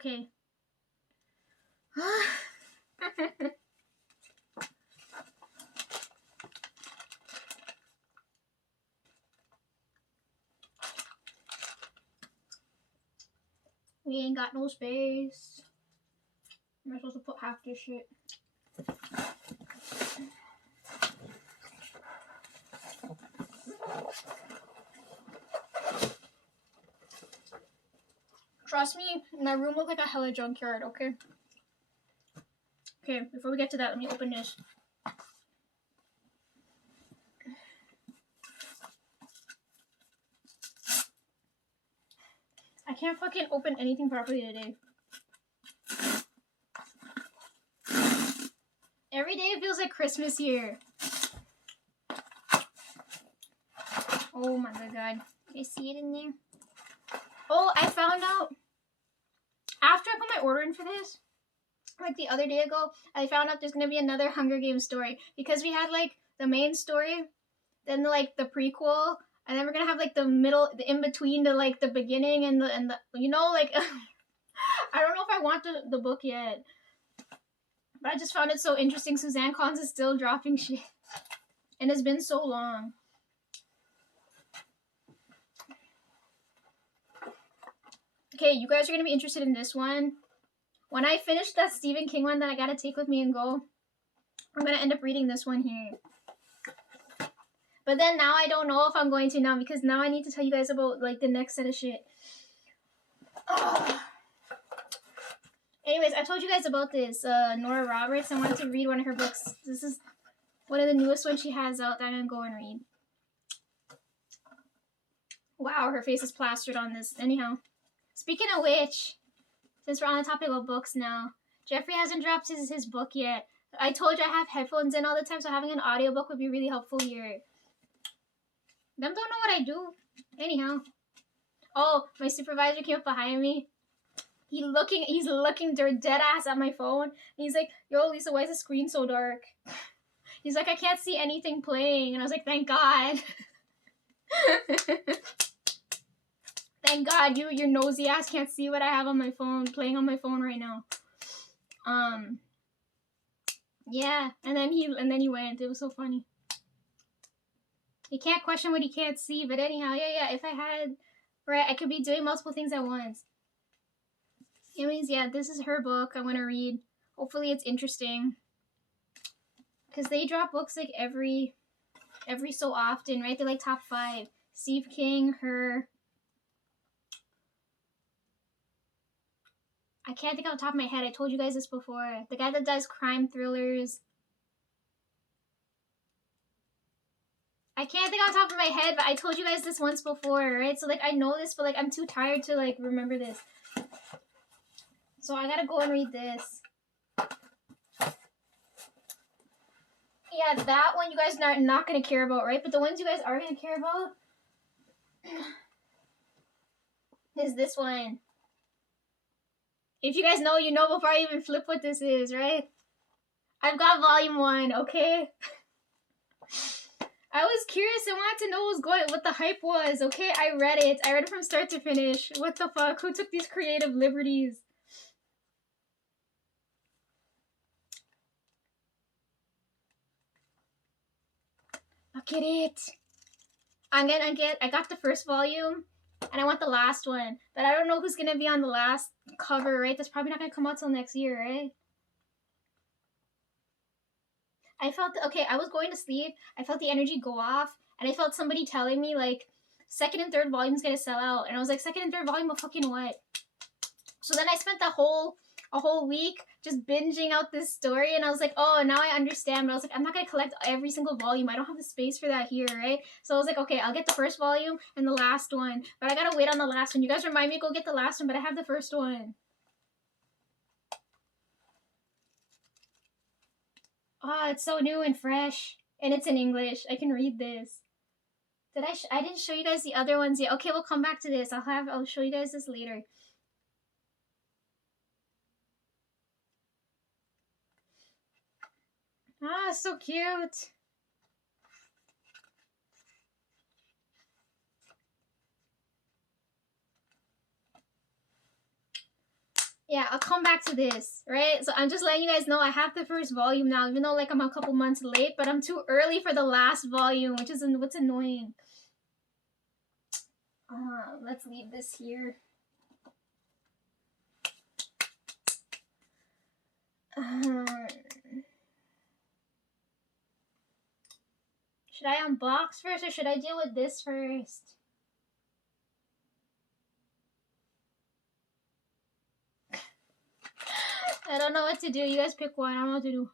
okay. We ain't got no space. Am I supposed to put half this shit? Trust me, my room looked like a hella junkyard, okay? Okay, before we get to that, let me open this. I can't fucking open anything properly today. Every day it feels like Christmas here. Oh my good god. Can you see it in there? Oh, I found out. After I put my order in for this, like the other day ago, I found out there's gonna be another Hunger Games story. Because we had like the main story, then like the prequel, and then we're gonna have like the middle, the in-between to like the beginning and the you know, like I don't know if I want the book yet. But I just found it so interesting. Suzanne Collins is still dropping shit. And it's been so long. Okay, you guys are going to be interested in this one. When I finish that Stephen King one that I got to take with me and go, I'm going to end up reading this one here. But then now I don't know if I'm going to now because now I need to tell you guys about like the next set of shit. Oh. Anyways, I told you guys about this, Nora Roberts. I wanted to read one of her books. This is one of the newest ones she has out that I'm going to go and read. Wow, her face is plastered on this. Anyhow, speaking of which, since we're on the topic of books now, Jeffrey hasn't dropped his book yet. I told you I have headphones in all the time, so having an audiobook would be really helpful here. Them don't know what I do. Anyhow. Oh, my supervisor came up behind me. He's looking dead ass at my phone. And he's like, yo, Lisa, why is the screen so dark? He's like, I can't see anything playing. And I was like, thank God. Thank God your nosy ass can't see what I have on my phone, playing on my phone right now. Yeah. And then he went. It was so funny. You can't question what he can't see. But anyhow, yeah. If I had, right, I could be doing multiple things at once. Anyways, yeah, this is her book I want to read. Hopefully it's interesting. Because they drop books like every so often, right? They're like top 5. Steve King, her. I can't think off the top of my head. I told you guys this before. The guy that does crime thrillers. I can't think off the top of my head, but I told you guys this once before, right? So like I know this, but like I'm too tired to like remember this. So I gotta go and read this. Yeah, that one you guys are not gonna care about, right? But the ones you guys are gonna care about is this one. If you guys know, you know before I even flip what this is, right? I've got volume 1, okay? I was curious and wanted to know what the hype was, okay? I read it from start to finish. What the fuck? Who took these creative liberties? Look at it. I got the first volume, and I want the last one. But I don't know who's gonna be on the last cover, right? That's probably not gonna come out till next year, right? I felt, okay, I was going to sleep, I felt the energy go off, and I felt somebody telling me, like, 2nd and 3rd volume's gonna sell out. And I was like, 2nd and 3rd volume of fucking what? So then I spent a whole week just binging out this story, and I was like, oh, now I understand. But I was like, I'm not gonna collect every single volume. I don't have the space for that here, right? So I was like, okay, I'll get the first volume and the last one. But I gotta wait on the last one. You guys remind me to go get the last one, but I have the first one. Oh, it's so new and fresh. And it's in English. I can read this. I didn't show you guys the other ones yet. Okay, we'll come back to this. I'll show you guys this later. Ah, so cute. Yeah, I'll come back to this, right? So I'm just letting you guys know I have the first volume now, even though like I'm a couple months late, but I'm too early for the last volume, which is what's annoying. Let's leave this here. Should I unbox first or should I deal with this first? I don't know what to do. You guys pick one. I don't know what to do.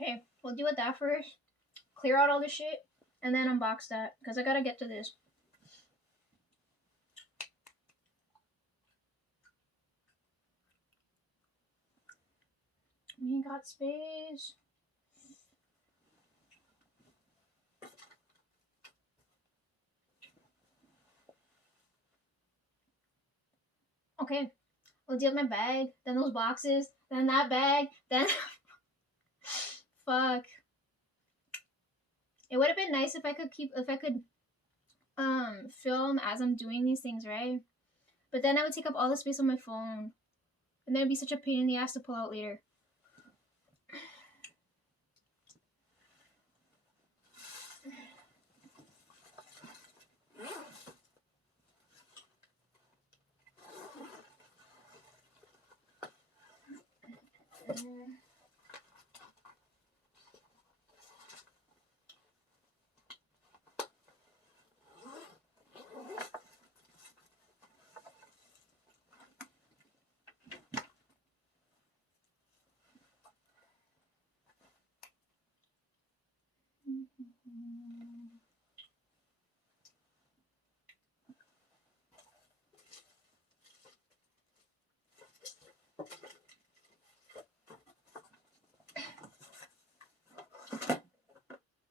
Okay, we'll deal with that first. Clear out all the shit and then unbox that because I gotta get to this. We ain't got space. Okay, we'll deal with my bag, then those boxes, then that bag, then fuck. It would have been nice if I could film as I'm doing these things, right? But then I would take up all the space on my phone. And then it'd be such a pain in the ass to pull out later.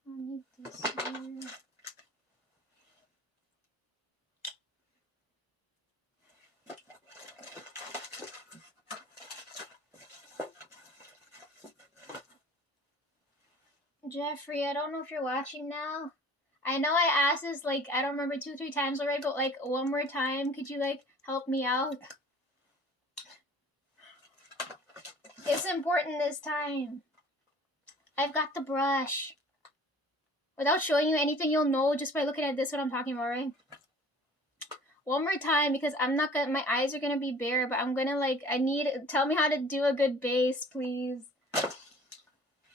I need this here. Jeffrey, I don't know if you're watching now. I know I asked this like I don't remember 2-3 times already, but like one more time, could you like help me out? It's important this time. I've got the brush. Without showing you anything, you'll know just by looking at this what I'm talking about, right? One more time because I'm not gonna. My eyes are gonna be bare, but I'm gonna like. Tell me how to do a good base, please.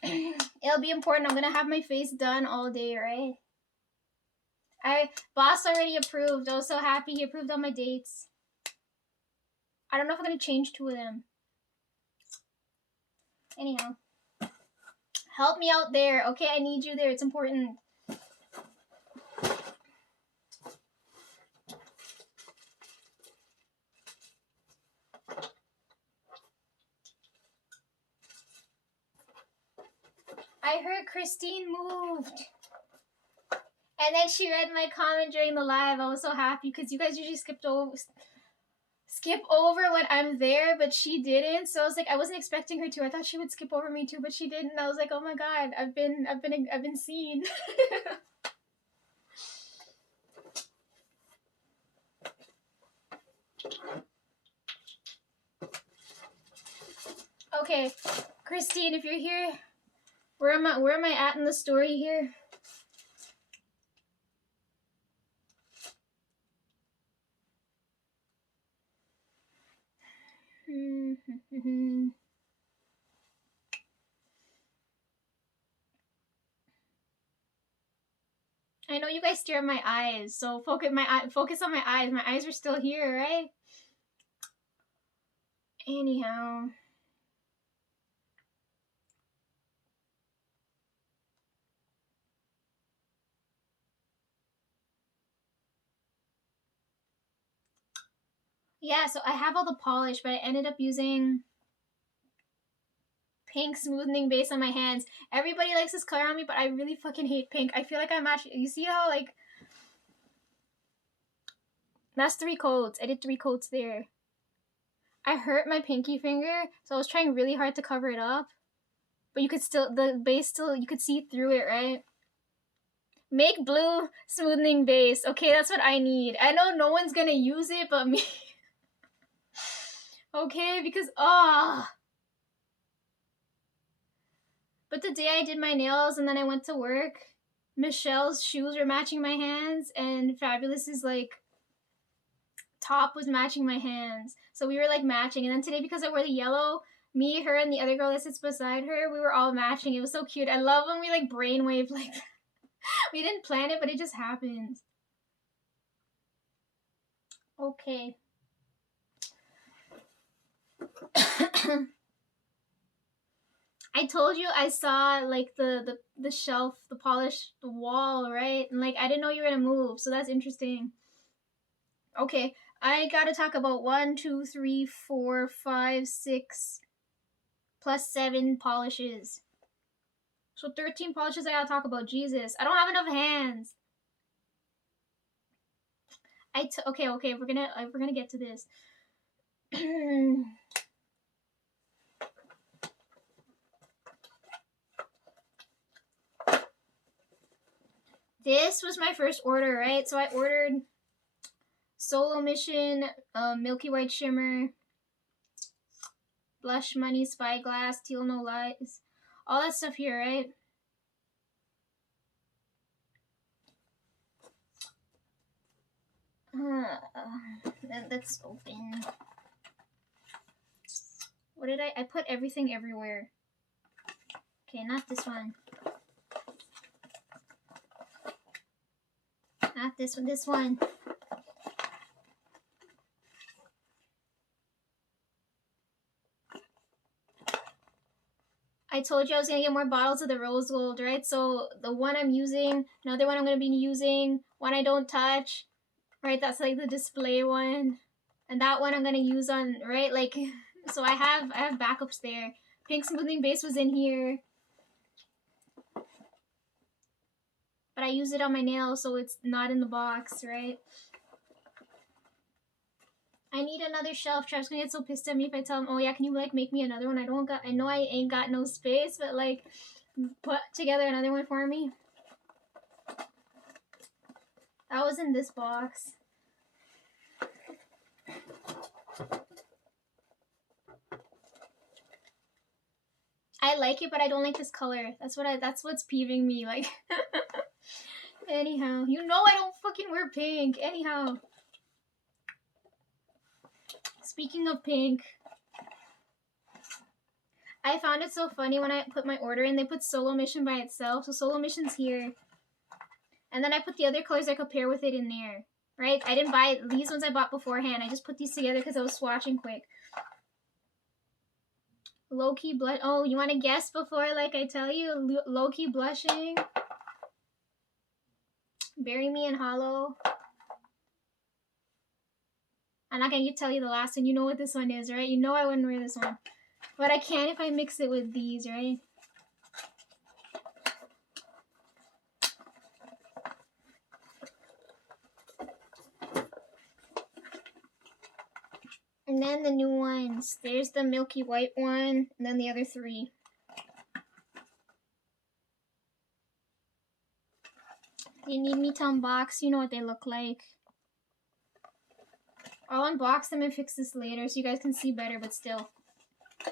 It'll be important. I'm gonna have my face done all day, right? Boss already approved. I was so happy he approved all my dates. I don't know if I'm gonna change 2 of them. Anyhow, help me out there, okay? I need you there. It's important. I heard Christine moved. And then she read my comment during the live. I was so happy because you guys usually skip over when I'm there, but she didn't. So I was like, I wasn't expecting her to. I thought she would skip over me too, but she didn't. I was like, oh my god, I've been seen. Okay, Christine, if you're here, where am I at in the story here? I know you guys stare at my eyes, so focus on my eyes. My eyes are still here, right? Anyhow. Yeah, so I have all the polish, but I ended up using pink smoothing base on my hands. Everybody likes this color on me, but I really fucking hate pink. I feel like I'm actually, you see how like, that's 3 coats. I did 3 coats there. I hurt my pinky finger, so I was trying really hard to cover it up. But you could still, the base still, you could see through it, right? Make blue smoothing base. Okay, that's what I need. I know no one's gonna use it but me. Okay, because, But the day I did my nails and then I went to work, Michelle's shoes were matching my hands and Fabulous's like top was matching my hands. So we were like matching. And then today, because I wore the yellow, me, her, and the other girl that sits beside her, we were all matching. It was so cute. I love when we like brainwave like that. We didn't plan it, but it just happened. Okay. I told you I saw like the shelf, the polish, the wall, right? And like I didn't know you were gonna move, so that's interesting. Okay, I gotta talk about 1, 2, 3, 4, 5, 6 plus 7 polishes. So 13 polishes I gotta talk about. Jesus, I don't have enough hands. Okay, we're gonna get to this. This was my first order, right? So I ordered Solo Mission, Milky White Shimmer, Blush Money, Spyglass, Teal No Lies, all that stuff here, right? That's open. What did I put everything everywhere. Okay, not this one. Not this one, this one. I told you I was going to get more bottles of the rose gold, right? So the one I'm using, another one I'm going to be using, one I don't touch, right? That's like the display one. And that one I'm going to use on, right? Like, so I have backups there. Pink smoothing base was in here. But I use it on my nails, so it's not in the box, right? I need another shelf. Trap's gonna get so pissed at me if I tell him, oh yeah, can you like make me another one? I know I ain't got no space, but like put together another one for me. That was in this box. I like it, but I don't like this color. That's what's peeving me, like. Anyhow, you know I don't fucking wear pink. Anyhow. Speaking of pink, I found it so funny when I put my order in, they put Solo Mission by itself. So Solo Mission's here. And then I put the other colors I could pair with it in there. Right? I didn't buy these ones I bought beforehand. I just put these together because I was swatching quick. Low-key blush. Oh, you want to guess before like I tell you? Low-key blushing. Bury Me in Holo. I'm not going to tell you the last one. You know what this one is, right? You know I wouldn't wear this one. But I can if I mix it with these, right? And then the new ones. There's the Milky White one, and then the other 3. You need me to unbox, you know what they look like. I'll unbox them and fix this later so you guys can see better, but still.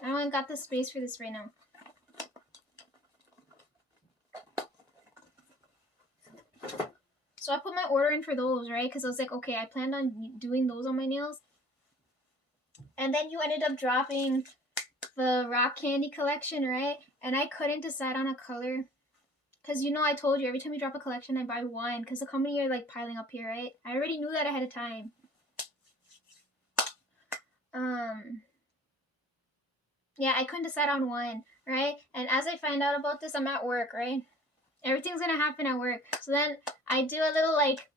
I don't got the space for this right now. So I put my order in for those, right? Because I was like, okay, I planned on doing those on my nails. And then you ended up dropping the Rock Candy collection, right? And I couldn't decide on a color. Because, you know, I told you, every time you drop a collection, I buy one. Because how many are, like, piling up here, right? I already knew that ahead of time. Yeah, I couldn't decide on one, right? And as I find out about this, I'm at work, right? Everything's gonna happen at work. So then I do a little, like,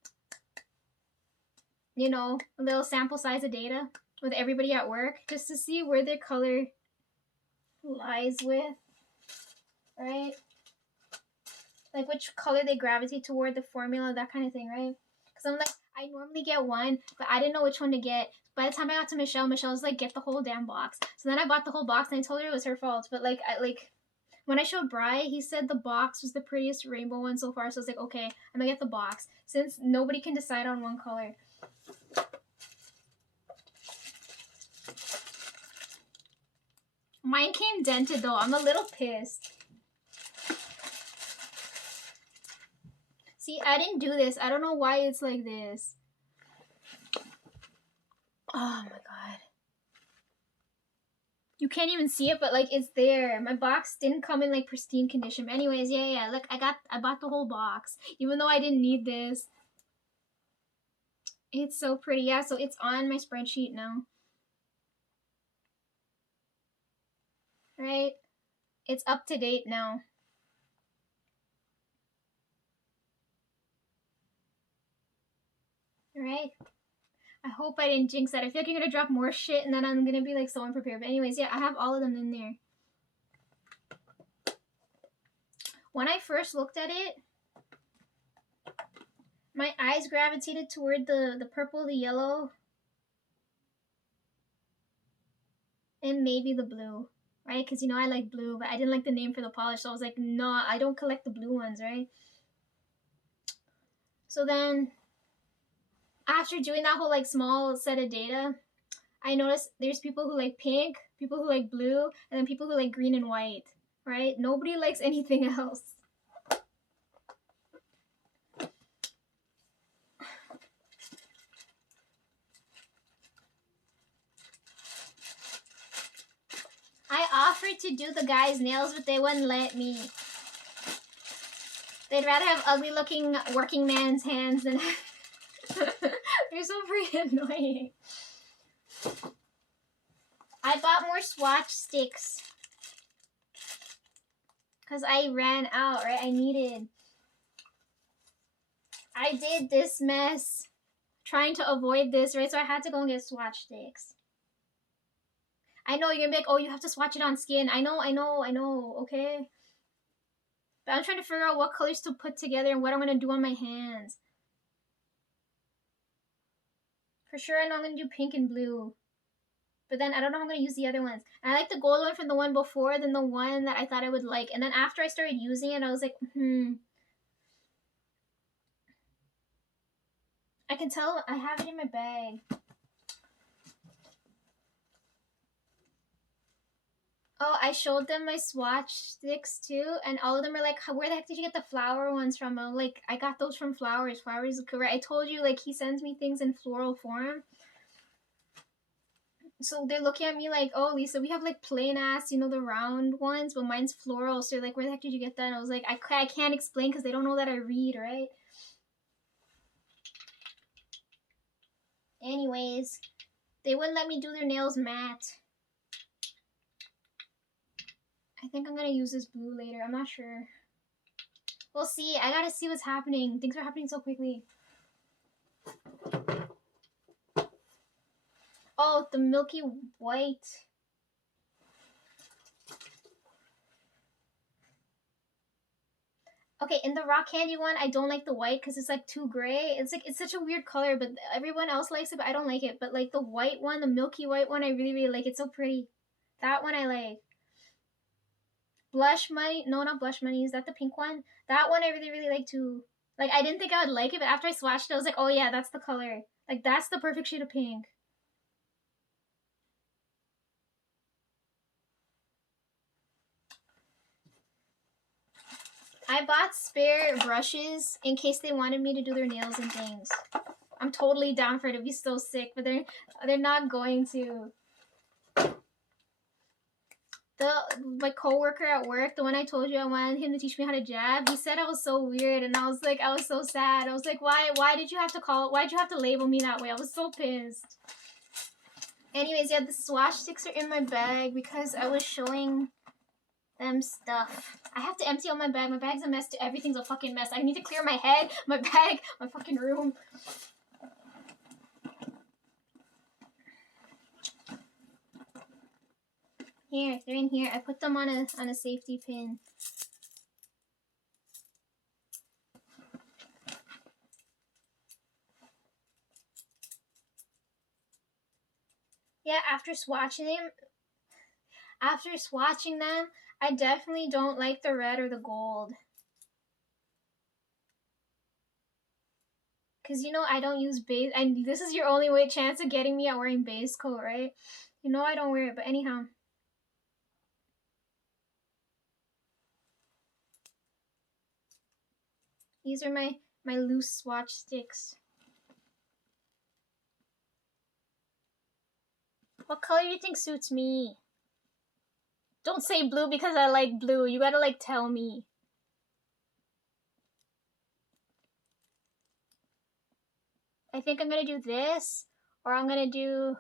you know, a little sample size of data with everybody at work just to see where their color Lies with, right? Like which color they gravitate toward, the formula, that kind of thing, right? Because I'm like, I normally get one, but I didn't know which one to get. By the time I got to Michelle, Michelle was like, get the whole damn box. So then I bought the whole box and I told her it was her fault. But like, when I showed Bri, he said the box was the prettiest rainbow one so far. So I was like, okay, I'm gonna get the box since nobody can decide on one color. Mine came dented though. I'm a little pissed. See, I didn't do this. I don't know why it's like this. Oh my god. You can't even see it, but like it's there. My box didn't come in like pristine condition. But anyways, yeah. Look, I bought the whole box, even though I didn't need this. It's so pretty. Yeah, so it's on my spreadsheet now. Right? It's up to date now. Right? I hope I didn't jinx that. I feel like you're gonna drop more shit and then I'm gonna be like so unprepared. But anyways, yeah, I have all of them in there. When I first looked at it, my eyes gravitated toward the purple, the yellow, and maybe the blue, right? Because, you know, I like blue, but I didn't like the name for the polish. So I was like, no, I don't collect the blue ones, right? So then, after doing that whole, like, small set of data, I noticed there's people who like pink, people who like blue, and then people who like green and white, right? Nobody likes anything else. I offered to do the guy's nails, but they wouldn't let me. They'd rather have ugly looking working man's hands than... They're so freaking annoying. I bought more swatch sticks. Because I ran out, right? I did this mess trying to avoid this, right? So I had to go and get swatch sticks. I know you're gonna be like, oh, you have to swatch it on skin. I know, okay? But I'm trying to figure out what colors to put together and what I'm gonna do on my hands. For sure, I know I'm gonna do pink and blue. But then I don't know how I'm gonna use the other ones. And I like the gold one from the one before than the one that I thought I would like. And then after I started using it, I was like, I can tell I have it in my bag. Oh, I showed them my swatch sticks too, and all of them are like, where the heck did you get the flower ones from? I'm like, I got those from Flowers. Flowers is correct. I told you, like, he sends me things in floral form. So they're looking at me like, oh, Lisa, we have like plain ass, you know, the round ones, but mine's floral. So they're like, where the heck did you get that? And I was like, I can't explain because they don't know that I read, right? Anyways, they wouldn't let me do their nails matte. I think I'm gonna use this blue later. I'm not sure. We'll see. I gotta see what's happening. Things are happening so quickly. Oh, the Milky White. Okay, in the rock candy one, I don't like the white because it's like too gray. It's like, it's such a weird color, but everyone else likes it, but I don't like it. But like the white one, the Milky White one, I really, really like. It's so pretty. That one I like. Blush Money. No, not Blush Money. Is that the pink one? That one I really, really like too. Like, I didn't think I would like it, but after I swatched it, I was like, oh yeah, that's the color. Like, that's the perfect shade of pink. I bought spare brushes in case they wanted me to do their nails and things. I'm totally down for it. It'd be so sick, but they're not going to. My coworker at work, the one I told you I wanted him to teach me how to jab, he said I was so weird, and I was like, I was so sad. I was like, why did you have to why'd you have to label me that way? I was so pissed. Anyways, yeah, the swatch sticks are in my bag because I was showing them stuff. I have to empty out my bag. My bag's a mess. Everything's a fucking mess. I need to clear my head, my bag, my fucking room. Here, they're in here. I put them on a safety pin. Yeah, after swatching them, I definitely don't like the red or the gold. Because, you know, I don't use base, and this is your only way chance of getting me at wearing base coat, right? You know I don't wear it, but anyhow. These are my loose swatch sticks. What color do you think suits me? Don't say blue because I like blue. You gotta, like, tell me. I think I'm gonna do this, or I'm gonna do...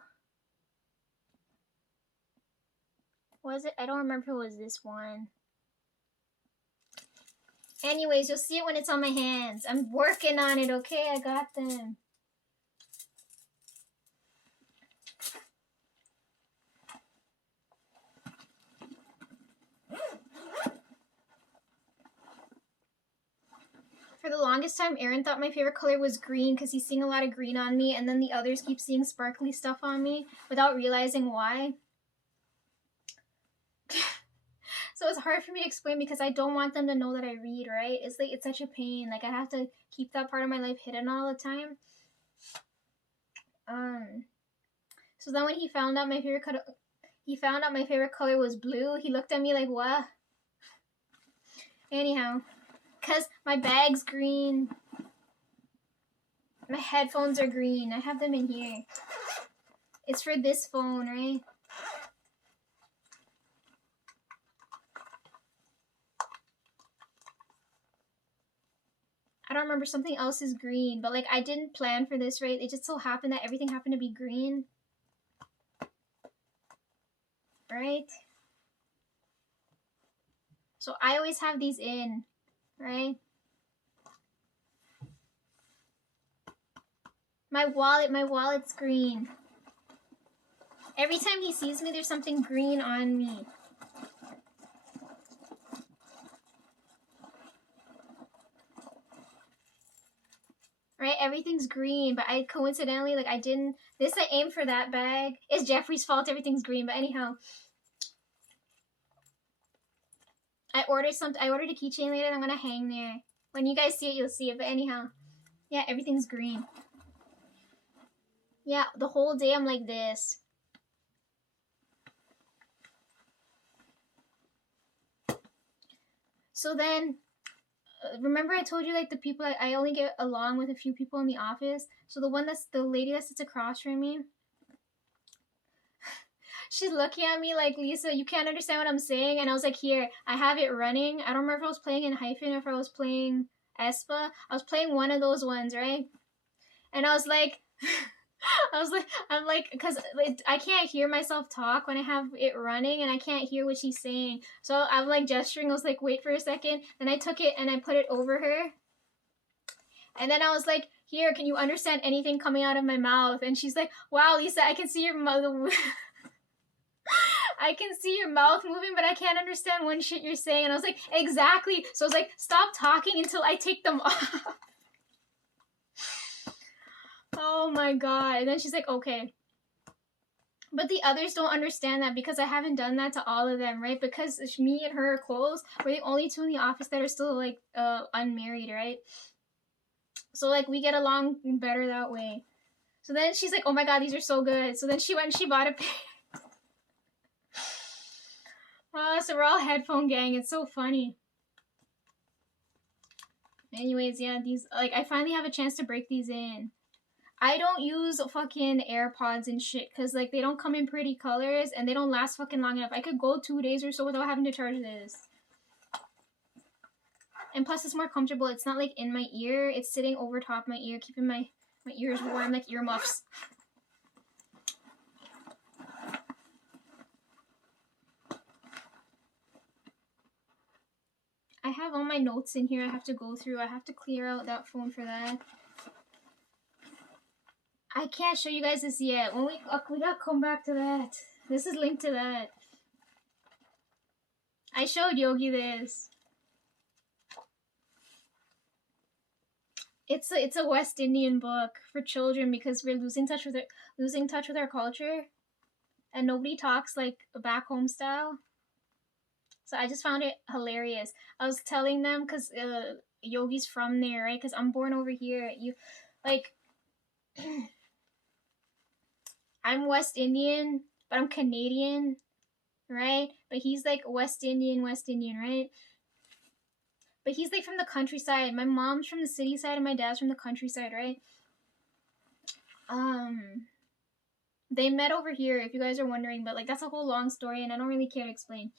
Was it? I don't remember if it was this one. Anyways, you'll see it when it's on my hands. I'm working on it, okay? I got them. For the longest time, Aaron thought my favorite color was green because he's seeing a lot of green on me, and then the others keep seeing sparkly stuff on me without realizing why. So it's hard for me to explain because I don't want them to know that I read, right? It's like, it's such a pain. Like, I have to keep that part of my life hidden all the time. So then when he found out my favorite color was blue, he looked at me like, what? Anyhow, because my bag's green. My headphones are green. I have them in here. It's for this phone, right? I don't remember, something else is green, but like I didn't plan for this, right? It just so happened that everything happened to be green. Right? So I always have these in, right? My wallet's green. Every time he sees me, there's something green on me. Right, everything's green, but I coincidentally, like, I didn't, this I aimed for that bag. It's Jeffrey's fault everything's green, but anyhow. I ordered a keychain later that I'm gonna hang there. When you guys see it, you'll see it, but anyhow. Yeah, everything's green. Yeah, the whole day I'm like this. So then, remember I told you, like, the people, I only get along with a few people in the office. So the lady that sits across from me, she's looking at me like, Lisa, you can't understand what I'm saying. And I was like, here, I have it running. I don't remember if I was playing in Hyphen or if I was playing Espa. I was playing one of those ones, right? And I was like, I'm like, because I can't hear myself talk when I have it running, and I can't hear what she's saying. So I'm like gesturing. I was like, wait for a second. Then I took it and I put it over her. And then I was like, here, can you understand anything coming out of my mouth? And she's like, wow, Lisa, I can see your mouth. I can see your mouth moving, but I can't understand one shit you're saying. And I was like, exactly. So I was like, stop talking until I take them off. Oh my god. And then she's like, okay. But the others don't understand that because I haven't done that to all of them, right? Because me and her are close. We're the only two in the office that are still, like, unmarried, right? So, like, we get along better that way. So then she's like, oh my god, these are so good. So then she went and she bought a pair. So we're all headphone gang. It's so funny. Anyways, yeah, these, like, I finally have a chance to break these in. I don't use fucking AirPods and shit because, like, they don't come in pretty colors and they don't last fucking long enough. I could go 2 days or so without having to charge this. And plus, it's more comfortable. It's not, like, in my ear. It's sitting over top my ear, keeping my ears warm like earmuffs. I have all my notes in here I have to go through. I have to clear out that phone for that. I can't show you guys this yet. When we gotta come back to that. This is linked to that. I showed Yogi this. It's a West Indian book for children because we're losing touch with our culture, and nobody talks like back home style. So I just found it hilarious. I was telling them because Yogi's from there, right? Because I'm born over here. You like, I'm West Indian, but I'm Canadian, right? But he's like West Indian, right? But he's like from the countryside. My mom's from the city side and my dad's from the countryside, right? They met over here, if you guys are wondering, but like that's a whole long story and I don't really care to explain.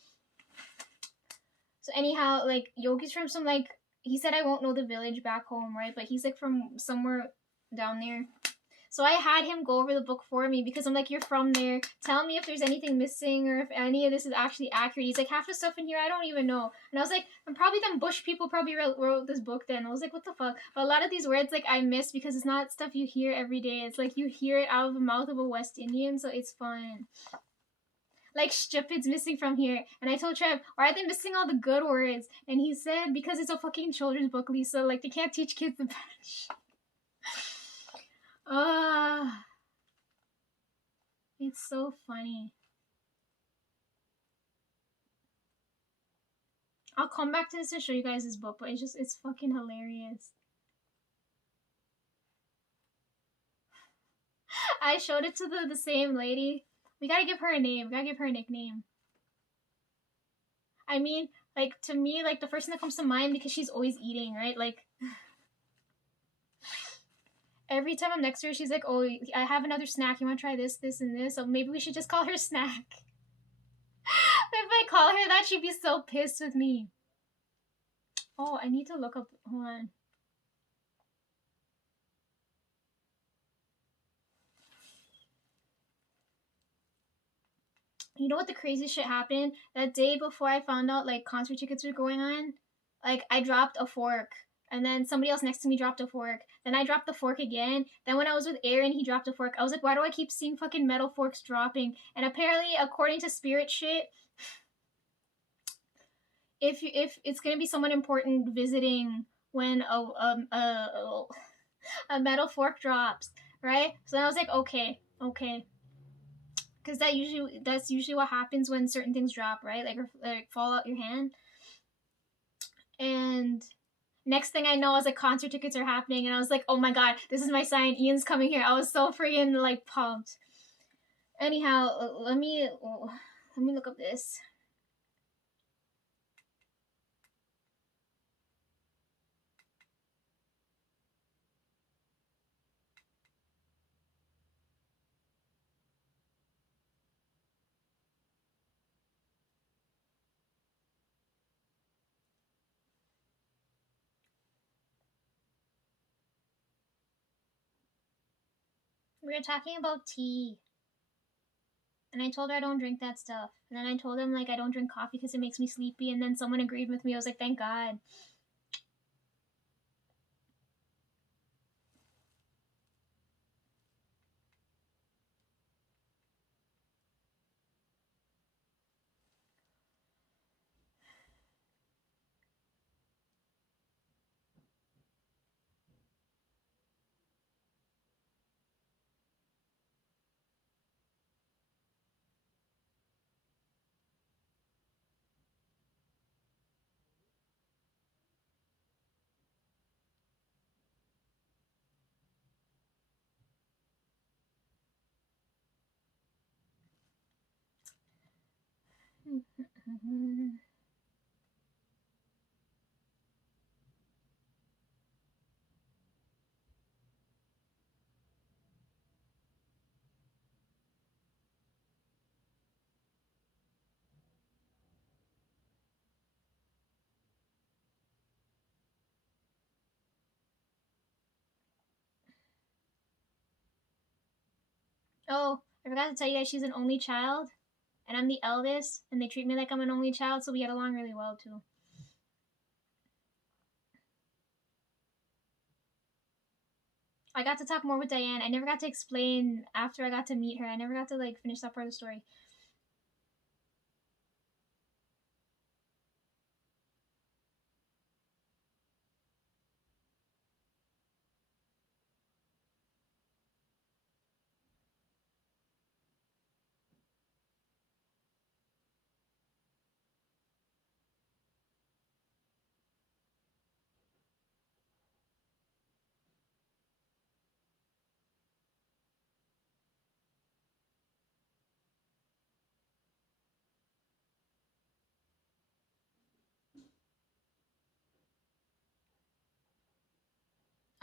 So anyhow, like Yogi's from some like, he said I won't know the village back home, right? But he's like from somewhere down there. So I had him go over the book for me because I'm like, you're from there. Tell me if there's anything missing or if any of this is actually accurate. He's like, half the stuff in here I don't even know. And I was like, and probably them bush people probably wrote this book then. I was like, what the fuck? But a lot of these words like I miss because it's not stuff you hear every day. It's like you hear it out of the mouth of a West Indian, so it's fun. Like stupid's missing from here. And I told Trev, why are they missing all the good words? And he said, because it's a fucking children's book, Lisa. Like they can't teach kids the bad shit. It's so funny. I'll come back to this and show you guys this book, but it's fucking hilarious. I showed it to the same lady. We gotta give her a name. We gotta give her a nickname. I mean, like, to me, like, the first thing that comes to mind, because she's always eating, right? Like, every time I'm next to her, she's like, oh, I have another snack. You want to try this, this, and this? So maybe we should just call her Snack. If I call her that, she'd be so pissed with me. Oh, I need to look up. Hold on. You know what the crazy shit happened? That day before I found out, like, concert tickets were going on, like, I dropped a fork. And then somebody else next to me dropped a fork. Then I dropped the fork again. Then when I was with Aaron, he dropped a fork. I was like, why do I keep seeing fucking metal forks dropping? And apparently, according to spirit shit, if it's gonna be someone important visiting when a metal fork drops, right? So then I was like, okay. Because that's usually what happens when certain things drop, right? Like fall out your hand. And next thing I know, I was like, concert tickets are happening, and I was like, oh my god, this is my sign. Ian's coming here. I was so freaking like pumped. Anyhow, let me look up this. We were talking about tea. And I told her I don't drink that stuff. And then I told him, like, I don't drink coffee because it makes me sleepy. And then someone agreed with me. I was like, thank God. Oh, I forgot to tell you guys she's an only child. And I'm the eldest. And they treat me like I'm an only child. So we get along really well, too. I got to talk more with Diane. I never got to explain after I got to meet her. I never got to, like, finish that part of the story.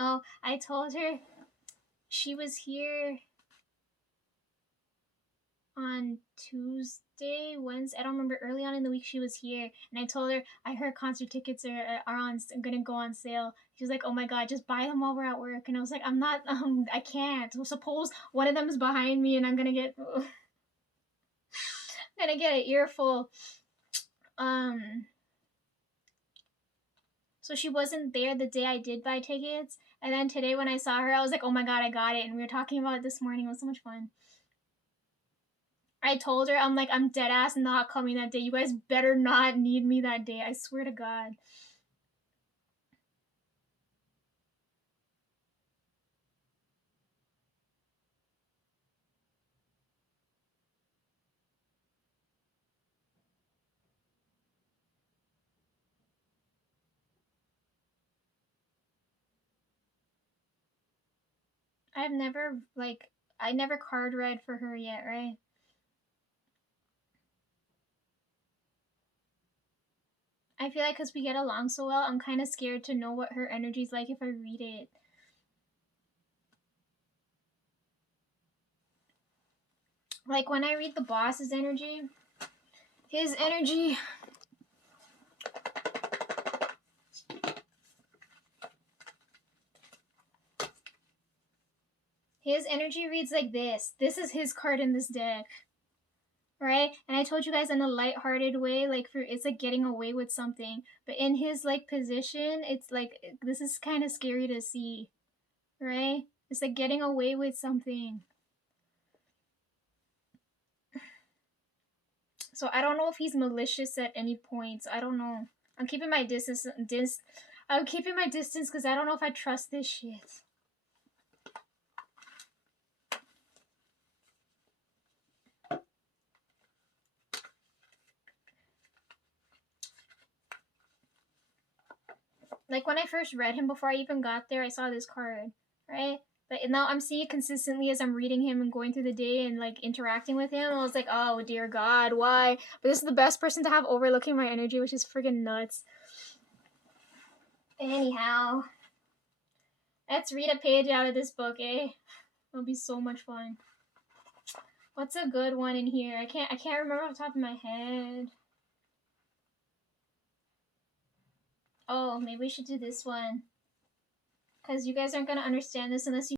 Oh, I told her she was here on Tuesday, Wednesday. I don't remember. Early on in the week, she was here, and I told her I heard concert tickets are gonna go on sale. She was like, "Oh my god, just buy them while we're at work." And I was like, "I'm not. I can't. So suppose one of them is behind me, and I'm gonna get gonna get an earful." So she wasn't there the day I did buy tickets, and then today when I saw her, I was like, "Oh my god, I got it!" And we were talking about it this morning. It was so much fun. I told her, I'm like, I'm dead ass not coming that day. You guys better not need me that day. I swear to God. I've never, I never card read for her yet, right? I feel like because we get along so well, I'm kind of scared to know what her energy's like if I read it. Like, when I read the boss's energy, his energy... His energy reads like this. This is his card in this deck. Right? And I told you guys in a lighthearted way, like, it's like getting away with something. But in his, like, position, it's like, this is kind of scary to see. Right? It's like getting away with something. So I don't know if he's malicious at any points. I don't know. I'm keeping my distance. I'm keeping my distance because I don't know if I trust this shit. Like, when I first read him, before I even got there, I saw this card, right? But now I'm seeing it consistently as I'm reading him and going through the day and, like, interacting with him. I was like, oh, dear God, why? But this is the best person to have overlooking my energy, which is friggin' nuts. Anyhow, let's read a page out of this book, eh? It'll be so much fun. What's a good one in here? I can't remember off the top of my head. Oh, maybe we should do this one. Because you guys aren't going to understand this unless you